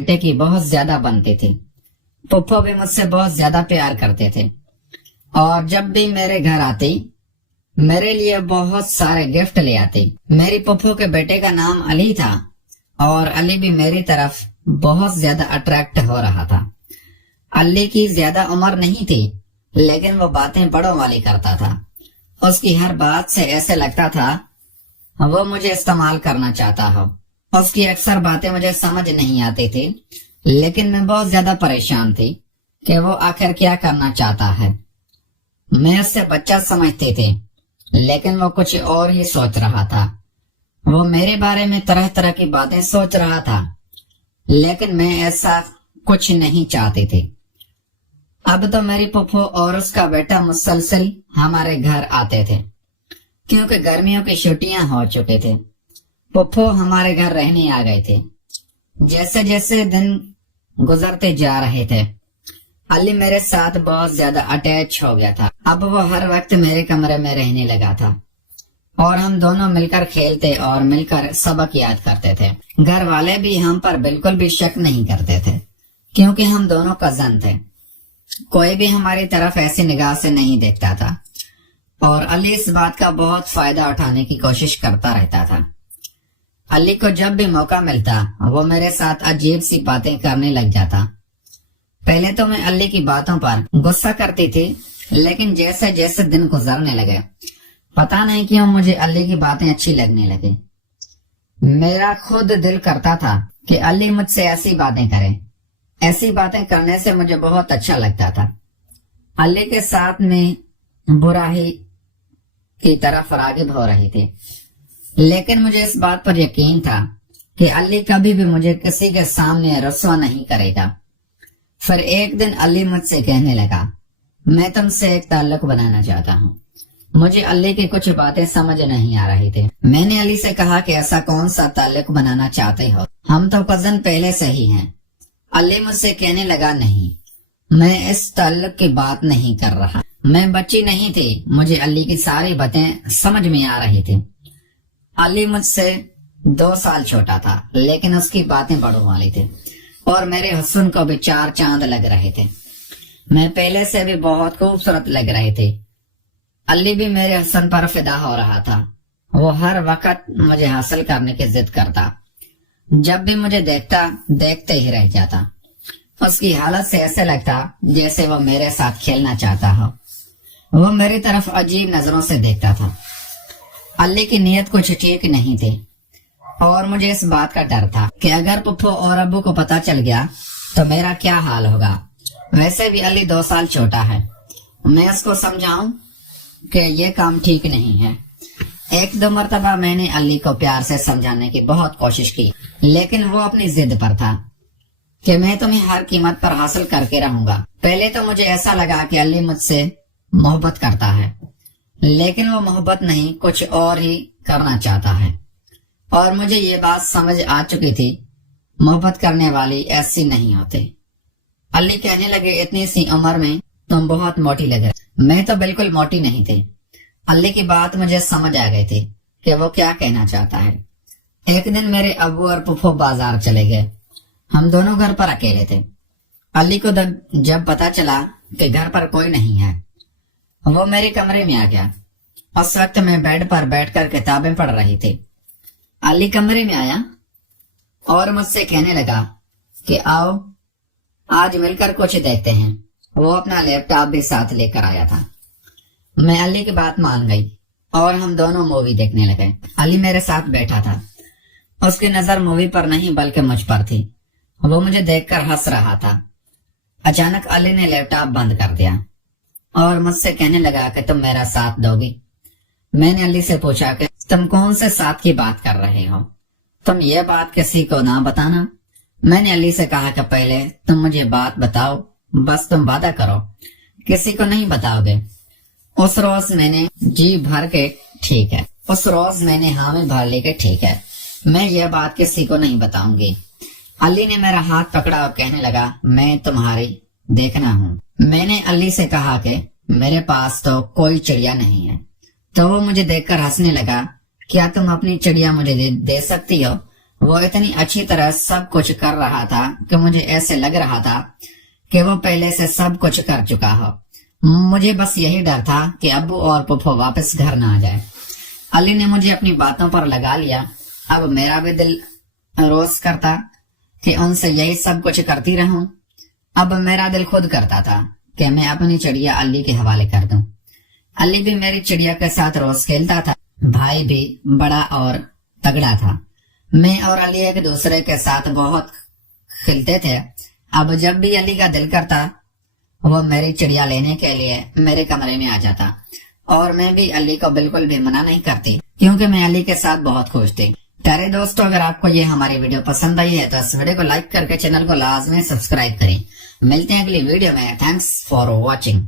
बेटे की बहुत ज्यादा बनती थी। पप्पू भी मुझसे बहुत ज्यादा प्यार करते थे और जब भी मेरे घर आती मेरे लिए बहुत सारे गिफ्ट ले आती। मेरी पप्पू के बेटे का नाम अली था और अली भी मेरी तरफ बहुत ज्यादा अट्रैक्ट हो रहा था। अली की ज्यादा उम्र नहीं थी लेकिन वो बातें बड़ों वाली करता था। उसकी हर बात से ऐसे लगता था वो मुझे इस्तेमाल करना चाहता हो। उसकी अक्सर बातें मुझे समझ नहीं आती थी लेकिन मैं बहुत ज्यादा परेशान थी कि वो आखिर क्या करना चाहता है। मैं उससे बच्चा समझती थी लेकिन वो कुछ और ही सोच रहा था। वो मेरे बारे में तरह तरह की बातें सोच रहा था लेकिन मैं ऐसा कुछ नहीं चाहती थी। अब तो मेरी पप्पू और उसका बेटा मुसलसल हमारे घर आते थे क्योंकि गर्मियों की छुट्टियां हो चुके थे। पप्पू हमारे घर रहने आ गए थे। जैसे जैसे दिन गुजरते जा रहे थे अली मेरे साथ बहुत ज्यादा अटैच हो गया था। अब वो हर वक्त मेरे कमरे में रहने लगा था और हम दोनों मिलकर खेलते और मिलकर सबक याद करते थे। घर वाले भी हम पर बिल्कुल भी शक नहीं करते थे क्योंकि हम दोनों कजन थे। कोई भी हमारी तरफ ऐसी निगाह से नहीं देखता था और अली इस बात का बहुत फायदा उठाने की कोशिश करता रहता था। अली को जब भी मौका मिलता वो मेरे साथ अजीब सी बातें करने लग जाता। पहले तो मैं अली की बातों पर गुस्सा करती थी लेकिन जैसे जैसे दिन गुजरने लगे पता नहीं क्यों मुझे अली की बातें अच्छी लगने लगी। मेरा खुद दिल करता था कि अली मुझसे ऐसी बातें करे। ऐसी बातें करने से मुझे बहुत अच्छा लगता था। अली के साथ में बुराई की तरफ रागिब हो रही थी लेकिन मुझे इस बात पर यकीन था कि अली कभी भी मुझे किसी के सामने रसवा नहीं करेगा। फिर एक दिन अली मुझसे कहने लगा मैं तुमसे एक ताल्लुक बनाना चाहता हूँ। मुझे अली की कुछ बातें समझ नहीं आ रही थी। मैंने अली से कहा कि ऐसा कौन सा ताल्लुक बनाना चाहते हो, हम तो कजन पहले से ही हैं। अली मुझसे कहने लगा नहीं, मैं इस ताल्लुक की बात नहीं कर रहा। मैं बच्ची नहीं थी, मुझे अली की सारी बातें समझ में आ रही थी। अली मुझसे 2 साल छोटा था लेकिन उसकी बातें बड़ों वाली थी और मेरे हुस्न को भी 4 चांद लग रहे थे। मैं पहले से भी बहुत खूबसूरत लग रही थी। अली भी मेरे हुस्न पर फिदा हो रहा था। वो हर वक्त मुझे हासिल करने की जिद करता। जब भी मुझे देखता देखते ही रह जाता। उसकी हालत से ऐसे लगता जैसे वो मेरे साथ खेलना चाहता हो। वो मेरी तरफ अजीब नजरों से देखता था। अली की नीयत कुछ ठीक नहीं थी और मुझे इस बात का डर था कि अगर पप्पू और अब्बू को पता चल गया तो मेरा क्या हाल होगा। वैसे भी अली 2 साल छोटा है। मैं उसको समझाऊं कि ये काम ठीक नहीं है। 1-2 मरतबा मैंने अली को प्यार से समझाने की बहुत कोशिश की लेकिन वो अपनी जिद पर था कि मैं तुम्हें हर कीमत पर हासिल करके रहूंगा। पहले तो मुझे ऐसा लगा कि अली मुझसे मोहब्बत करता है लेकिन वो मोहब्बत नहीं कुछ और ही करना चाहता है और मुझे ये बात समझ आ चुकी थी मोहब्बत करने वाली ऐसी नहीं होती। अली कहने लगे इतनी सी उम्र में तुम बहुत मोटी लग रही। मैं तो बिल्कुल मोटी नहीं थी। अली की बात मुझे समझ आ गई थी कि वो क्या कहना चाहता है। एक दिन मेरे अब्बू और पुप्पो बाजार चले गए। हम दोनों घर पर अकेले थे। अली को जब पता चला कि घर पर कोई नहीं है वो मेरे कमरे में आ गया। उस वक्त मैं बेड पर बैठकर किताबें पढ़ रही थी। अली कमरे में आया और मुझसे कहने लगा कि आओ आज मिलकर कुछ देखते हैं। वो अपना लैपटॉप भी साथ लेकर आया था। मैं अली की बात मान गई और हम दोनों मूवी देखने लगे। अली मेरे साथ बैठा था। उसकी नजर मूवी पर नहीं बल्कि मुझ पर थी। वो मुझे देखकर हंस रहा था। अचानक अली ने लैपटॉप बंद कर दिया और मुझसे कहने लगा कि तुम मेरा साथ दोगी। मैंने अली से पूछा कि तुम कौन से साथ की बात कर रहे हो, तुम ये बात किसी को ना बताना। मैंने अली से कहा कि पहले तुम मुझे बात बताओ, बस तुम वादा करो किसी को नहीं बताओगे। उस रोज मैंने जी भर के ठीक है, उस रोज मैंने हामी भर ली के ठीक है, मैं ये बात किसी को नहीं बताऊंगी। अली ने मेरा हाथ पकड़ा और कहने लगा मैं तुम्हारी देखना हूँ। मैंने अली से कहा कि मेरे पास तो कोई चिड़िया नहीं है। तो वो मुझे देखकर हंसने लगा। क्या तुम अपनी चिड़िया मुझे दे सकती हो? वो इतनी अच्छी तरह सब कुछ कर रहा था कि मुझे ऐसे लग रहा था कि वो पहले से सब कुछ कर चुका हो। मुझे बस यही डर था कि अब्बू और पुप्पो वापस घर ना आ जाए। अली ने मुझे अपनी बातों पर लगा लिया। अब मेरा भी दिल रोज करता कि उनसे यही सब कुछ करती रहूं। अब मेरा दिल खुद करता था कि मैं अपनी चिड़िया अली के हवाले कर दूं। अली भी मेरी चिड़िया के साथ रोज खेलता था। भाई भी बड़ा और तगड़ा था। मैं और अली एक दूसरे के साथ बहुत खेलते थे। अब जब भी अली का दिल करता वो मेरी चिड़िया लेने के लिए मेरे कमरे में आ जाता और मैं भी अली को बिल्कुल भी मना नहीं करती क्योंकि मैं अली के साथ बहुत खुश थी। प्यारे दोस्तों, अगर आपको ये हमारी वीडियो पसंद आई है तो इस वीडियो को लाइक करके चैनल को लाजमी सब्सक्राइब करें। मिलते हैं अगली वीडियो में। Thanks for watching.